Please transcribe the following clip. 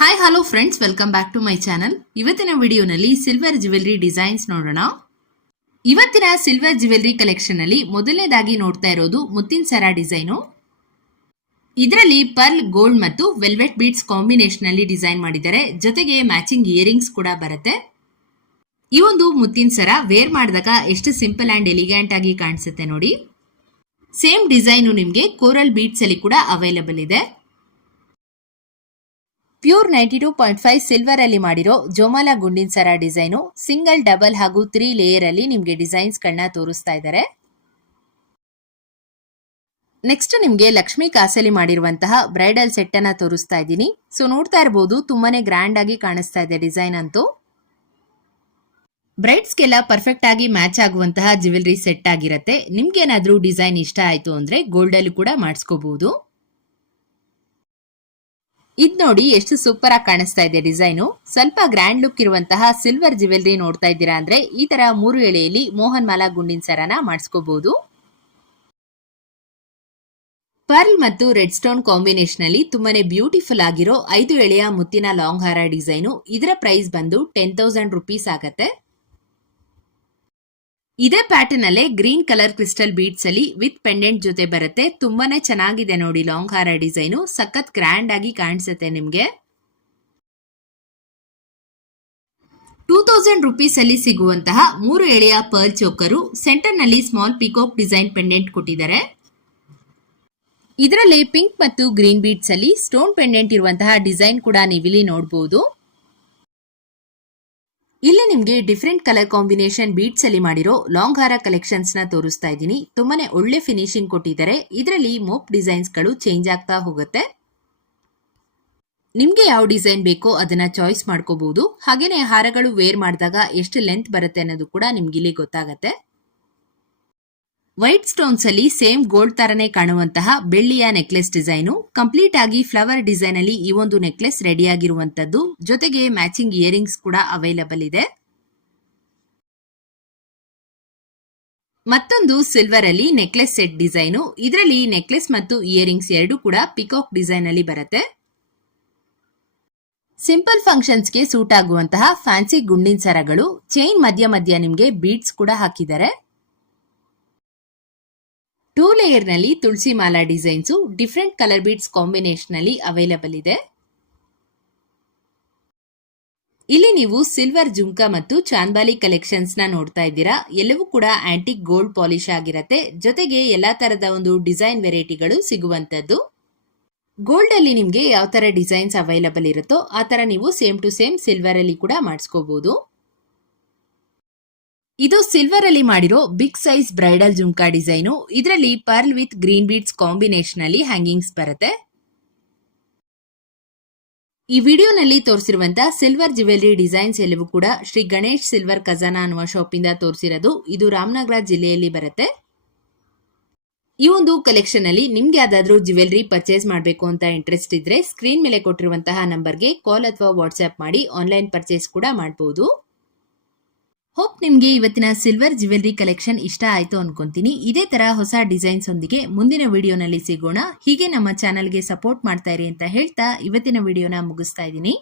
Hi hello friends welcome back to my channel ಇವತ್ತಿನ ವಿಡಿಯೋನಲ್ಲಿ silver jewellery designs ನೋಡೋಣ. ಇವತ್ತಿನ ಸಿಲ್ವರ್ ಜ್ಯುವೆಲ್ರಿ ಕಲೆಕ್ಷನ್ ಅಲ್ಲಿ ಮೊದಲನೇದಾಗಿ ನೋಡ್ತಾ ಇರೋದು ಮುತ್ತಿನ ಸರ ಡಿಸೈನು. ಇದರಲ್ಲಿ ಪರ್ಲ್ ಗೋಲ್ಡ್ ಮತ್ತು ವೆಲ್ವೆಟ್ ಬೀಟ್ಸ್ ಕಾಂಬಿನೇಷನ್ ಅಲ್ಲಿ ಡಿಸೈನ್ ಮಾಡಿದ್ದಾರೆ. ಜೊತೆಗೆ ಮ್ಯಾಚಿಂಗ್ ಇಯರಿಂಗ್ಸ್ ಕೂಡ ಬರುತ್ತೆ. ಈ ಒಂದು ಮುತ್ತಿನ ಸರ ವೇರ್ ಮಾಡಿದಾಗ ಎಷ್ಟು ಸಿಂಪಲ್ ಅಂಡ್ ಎಲಿಗ್ಯಾಂಟ್ ಆಗಿ ಕಾಣಿಸುತ್ತೆ ನೋಡಿ. ಸೇಮ್ ಡಿಸೈನು ನಿಮಗೆ ಕೋರಲ್ ಬೀಟ್ಸ್ ಅಲ್ಲಿ ಕೂಡ ಅವೈಲಬಲ್ ಇದೆ. Pure ninety two point five silver ಅಲ್ಲಿ ಮಾಡಿರೋ ಜೋಮಾಲ ಗುಂಡಿನ ಸರ ಡಿಸೈನು, ಸಿಂಗಲ್, ಡಬಲ್ ಹಾಗೂ ತ್ರೀ ಲೇಯರ್ ಅಲ್ಲಿ ನಿಮಗೆ ಡಿಸೈನ್ಸ್ ಗಳನ್ನ ತೋರಿಸ್ತಾ ಇದ್ದಾರೆ ನೆಕ್ಸ್ಟ್ ನಿಮಗೆ ಲಕ್ಷ್ಮಿ ಕಾಸಲ್ಲಿ ಮಾಡಿರುವಂತಹ ಬ್ರೈಡಲ್ ಸೆಟ್ ಅನ್ನ ತೋರಿಸ್ತಾ ಇದ್ದೀನಿ. ಸೊ, ನೋಡ್ತಾ ಇರಬಹುದು ತುಂಬಾನೇ ಗ್ರ್ಯಾಂಡ್ ಆಗಿ ಕಾಣಿಸ್ತಾ ಇದೆ ಡಿಸೈನ್ ಅಂತೂ. ಬ್ರೈಡ್ಸ್ಗೆಲ್ಲ ಪರ್ಫೆಕ್ಟ್ ಆಗಿ ಮ್ಯಾಚ್ ಆಗುವಂತಹ ಜ್ಯುವೆಲ್ರಿ ಸೆಟ್ ಆಗಿರುತ್ತೆ. ನಿಮ್ಗೆ ಏನಾದ್ರೂ ಡಿಸೈನ್ ಇಷ್ಟ ಆಯ್ತು ಅಂದ್ರೆ ಗೋಲ್ಡ್ ಅಲ್ಲಿ ಕೂಡ ಮಾಡಿಸ್ಕೋಬಹುದು ಇದ್ ನೋಡಿ ಎಷ್ಟು ಸೂಪರ್ ಆಗಿ ಕಾಣಿಸ್ತಾ ಇದೆ ಡಿಸೈನು. ಸ್ವಲ್ಪ ಗ್ರ್ಯಾಂಡ್ ಲುಕ್ ಇರುವಂತಹ ಸಿಲ್ವರ್ ಜ್ಯುವೆಲ್ರಿ ನೋಡ್ತಾ ಇದ್ದೀರಾ ಅಂದ್ರೆ ಈ ತರ ಮೂರು ಎಳೆಯಲ್ಲಿ ಮೋಹನ್ ಮಾಲಾ ಗುಂಡಿನ ಸರನ ಮಾಡಿಸ್ಕೋಬಹುದು ಪರ್ಲ್ ಮತ್ತು ರೆಡ್ ಸ್ಟೋನ್ ಕಾಂಬಿನೇಷನ್ ಅಲ್ಲಿ ತುಂಬಾನೇ ಬ್ಯೂಟಿಫುಲ್ ಆಗಿರೋ ಐದು ಎಳೆಯ ಮುತ್ತಿನ ಲಾಂಗ್ ಹಾರ ಡಿಸೈನು. ಇದರ ಪ್ರೈಸ್ ಬಂದು ಟೆನ್ ತೌಸಂಡ್ ರುಪೀಸ್ ಆಗತ್ತೆ. ಇದೇ ಪ್ಯಾಟರ್ನ್ ಅಲ್ಲೇ ಗ್ರೀನ್ ಕಲರ್ ಕ್ರಿಸ್ಟಲ್ ಬೀಡ್ಸ್ ಅಲ್ಲಿ ವಿತ್ ಪೆಂಡೆಂಟ್ ಜೊತೆ ಬರುತ್ತೆ. ತುಂಬಾನೇ ಚೆನ್ನಾಗಿದೆ ನೋಡಿ ಲಾಂಗ್ ಹಾರ ಡಿಸೈನು ಸಖತ್ ಗ್ರ್ಯಾಂಡ್ ಆಗಿ ಕಾಣಿಸುತ್ತೆ ನಿಮ್ಗೆ. ಟೂ ತೌಸಂಡ್ ರುಪೀಸ್ ಅಲ್ಲಿ ಸಿಗುವಂತಹ ಮೂರು ಎಳೆಯ ಪರ್ಲ್ ಚೋಕರು ಸೆಂಟರ್ನಲ್ಲಿ ಸ್ಮಾಲ್ ಪಿಕಾಕ್ ಡಿಸೈನ್ ಪೆಂಡೆಂಟ್ ಕೊಟ್ಟಿದ್ದಾರೆ. ಇದರಲ್ಲಿ ಪಿಂಕ್ ಮತ್ತು ಗ್ರೀನ್ ಬೀಡ್ಸ್ ಅಲ್ಲಿ ಸ್ಟೋನ್ ಪೆಂಡೆಂಟ್ ಇರುವಂತಹ ಡಿಸೈನ್ ಕೂಡ ನೀವಿಲ್ಲಿ ನೋಡಬಹುದು ಇಲ್ಲಿ ನಿಮಗೆ ಡಿಫ್ರೆಂಟ್ ಕಲರ್ ಕಾಂಬಿನೇಷನ್ ಬೀಟ್ಸ್ ಅಲ್ಲಿ ಮಾಡಿರೋ ಲಾಂಗ್ ಹಾರ ಕಲೆಕ್ಷನ್ಸ್ನ ತೋರಿಸ್ತಾ ಇದ್ದೀನಿ. ತುಂಬಾನೇ ಒಳ್ಳೆ ಫಿನಿಶಿಂಗ್ ಕೊಟ್ಟಿದ್ದಾರೆ. ಇದರಲ್ಲಿ ಮೋಪ್ ಡಿಸೈನ್ಸ್ಗಳು ಚೇಂಜ್ ಆಗ್ತಾ ಹೋಗುತ್ತೆ. ನಿಮ್ಗೆ ಯಾವ ಡಿಸೈನ್ ಬೇಕೋ ಅದನ್ನ ಚಾಯ್ಸ್ ಮಾಡ್ಕೋಬಹುದು ಹಾಗೇನೆ ಹಾರಗಳು ವೇರ್ ಮಾಡಿದಾಗ ಎಷ್ಟು ಲೆಂತ್ ಬರುತ್ತೆ ಅನ್ನೋದು ಕೂಡ ನಿಮ್ಗೆ ಇಲ್ಲಿ ಗೊತ್ತಾಗತ್ತೆ. ವೈಟ್ ಸ್ಟೋನ್ಸ್ ಅಲ್ಲಿ ಸೇಮ್ ಗೋಲ್ಡ್ ತರನೇ ಕಾಣುವಂತಹ ಬೆಳ್ಳಿಯ ನೆಕ್ಲೆಸ್ ಡಿಸೈನು ಕಂಪ್ಲೀಟ್ ಆಗಿ ಫ್ಲವರ್ ಡಿಸೈನ್ ಅಲ್ಲಿ ಈ ಒಂದು ನೆಕ್ಲೆಸ್ ರೆಡಿ ಆಗಿರುವಂತದ್ದು ಜೊತೆಗೆ ಮ್ಯಾಚಿಂಗ್ ಇಯರಿಂಗ್ಸ್ ಕೂಡ ಅವೈಲಬಲ್ ಇದೆ. ಮತ್ತೊಂದು ಸಿಲ್ವರ್ ಅಲ್ಲಿ ನೆಕ್ಲೆಸ್ ಸೆಟ್ ಡಿಸೈನು ಇದರಲ್ಲಿ ನೆಕ್ಲೆಸ್ ಮತ್ತು ಇಯರಿಂಗ್ಸ್ ಎರಡು ಕೂಡ ಪಿಕಾಕ್ ಡಿಸೈನ್ ಅಲ್ಲಿ ಬರುತ್ತೆ. ಸಿಂಪಲ್ ಫಂಕ್ಷನ್ಸ್ಗೆ ಸೂಟ್ ಆಗುವಂತಹ ಫ್ಯಾನ್ಸಿ ಗುಂಡಿನ ಸರಗಳು. ಚೈನ್ ಮಧ್ಯ ಮಧ್ಯ ನಿಮಗೆ ಬೀಡ್ಸ್ ಕೂಡ ಹಾಕಿದ್ದಾರೆ. Two ಲೇಯರ್ನಲ್ಲಿ tulsi mala designs different colour beads combination ಅಲ್ಲಿ ಅವೈಲಬಲ್ ಇದೆ. ಇಲ್ಲಿ ನೀವು ಸಿಲ್ವರ್ ಜುಮ್ಕಾ ಮತ್ತು ಚಾಂದಾಲಿ ಕಲೆಕ್ಷನ್ಸ್ನ ನೋಡ್ತಾ ಇದ್ದೀರಾ. ಎಲ್ಲವೂ ಕೂಡ ಆಂಟಿಕ್ ಗೋಲ್ಡ್ ಪಾಲಿಶ್ ಆಗಿರತ್ತೆ. ಜೊತೆಗೆ ಎಲ್ಲಾ ತರದ ಒಂದು ಡಿಸೈನ್ ವೆರೈಟಿಗಳು ಸಿಗುವಂತದ್ದು ಗೋಲ್ಡ್ ಅಲ್ಲಿ ನಿಮ್ಗೆ ಯಾವ ತರ ಡಿಸೈನ್ಸ್ ಅವೈಲಬಲ್ ಇರುತ್ತೋ ಆ ತರ ನೀವು ಸೇಮ್ ಟು ಸೇಮ್ ಸಿಲ್ವರ್ ಅಲ್ಲಿ ಕೂಡ ಮಾಡಿಸ್ಕೋಬಹುದು ಇದು ಸಿಲ್ವರ್ ಅಲ್ಲಿ ಮಾಡಿರೋ big size bridal jhumka design. ಇದರಲ್ಲಿ pearl with green beads combination ಅಲ್ಲಿ ಹ್ಯಾಂಗಿಂಗ್ಸ್ ಬರುತ್ತೆ. ಈ ವಿಡಿಯೋನಲ್ಲಿ ತೋರಿಸಿರುವಂತಹ ಸಿಲ್ವರ್ ಜ್ಯುವೆಲರಿ ಡಿಸೈನ್ಸ್ ಎಲ್ಲವೂ ಕೂಡ ಶ್ರೀ ಗಣೇಶ್ ಸಿಲ್ವರ್ ಖಜಾನಾ ಅನ್ನುವ ಶಾಪ್ ಇಂದ ತೋರಿಸಿರೋದು. ಇದು ರಾಮನಗರ ಜಿಲ್ಲೆಯಲ್ಲಿ ಬರುತ್ತೆ. ಈ ಒಂದು ಕಲೆಕ್ಷನ್ ಅಲ್ಲಿ ನಿಮ್ಗೆ ಯಾವ್ದಾದ್ರು ಜ್ಯುವೆಲರಿ ಪರ್ಚೇಸ್ ಮಾಡಬೇಕು ಅಂತ ಇಂಟ್ರೆಸ್ಟ್ ಇದ್ರೆ ಸ್ಕ್ರೀನ್ ಮೇಲೆ ಕೊಟ್ಟಿರುವಂತಹ ನಂಬರ್ಗೆ ಕಾಲ್ ಅಥವಾ ವಾಟ್ಸ್ಆಪ್ ಮಾಡಿ ಆನ್ಲೈನ್ ಪರ್ಚೇಸ್ ಕೂಡ ಮಾಡಬಹುದು ಹೋಪ್ ನಿಮಗೆ ಇವತ್ತಿನ ಸಿಲ್ವರ್ ಜ್ಯುವೆಲ್ರಿ ಕಲೆಕ್ಷನ್ ಇಷ್ಟ ಆಯ್ತು ಅನ್ಕೊಂತೀನಿ. ಇದೇ ತರ ಹೊಸ ಡಿಸೈನ್ಸ್ ಒಂದಿಗೆ ಮುಂದಿನ ವಿಡಿಯೋನಲ್ಲಿ ಸಿಗೋಣ. ಹೀಗೆ ನಮ್ಮ ಚಾನಲ್ಗೆ ಸಪೋರ್ಟ್ ಮಾಡ್ತಾ ಇರಿ ಅಂತ ಹೇಳ್ತಾ ಇವತ್ತಿನ ವಿಡಿಯೋನ ಮುಗಿಸ್ತಾ ಇದ್ದೀನಿ.